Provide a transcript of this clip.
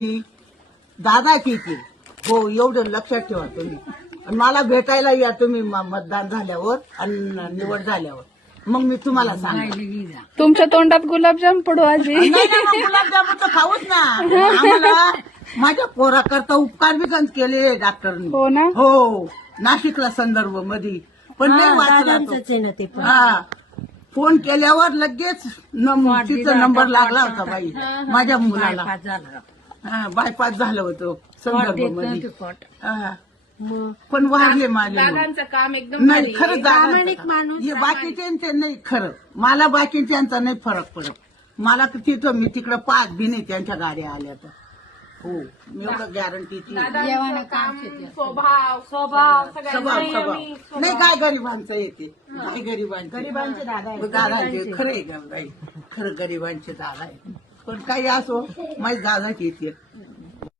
की दादा किती हो एवढं लक्षात ठेवा तुम्ही. आणि मला भेटायला या तुम्ही म- मतदान झाल्यावर आणि निवड झाल्यावर. मग मी तुम्हाला सांग तुमच्या तोंडात गुलाबजाम पडू आजी. नाही ना मग गुलाबजामुन तर खाऊच ना. आम्हाला माझ्या पोराकरता उपकार बी गंज केले डॉक्टरनी. हो ना? हो नाशिकला संदर्भमध्ये पण नाही वाचला तो. हा. फोन केल्यावर लगेच नम- तिचा नंबर लागला होता बाई माझ्या मुलाला. हा बायपास झालं होतं संदर्भमध्ये. हा. पण वाढले माझे मुलं. दादांचं काम एकदम नाही खरं दादा हे बाकीच्यांचे नाही खरं. मला बाकीच्यांचा नाही फरक पडत. मला तर तिथं मी तिकडं पाच बी नाही त्यांच्या गाड्या आल्या तर. हो मी एवढं गॅरंटीची दादांचं काम स्वभाव स्वभाव स्वभाव स्वभाव. नाही काय गरिबांचं येते. काय गरिबांचे? गरिबांचे दादा दादाचे खरं आहे बाई. खरं गरिबांचे दादा आहे पण काही असो माझी दादा येते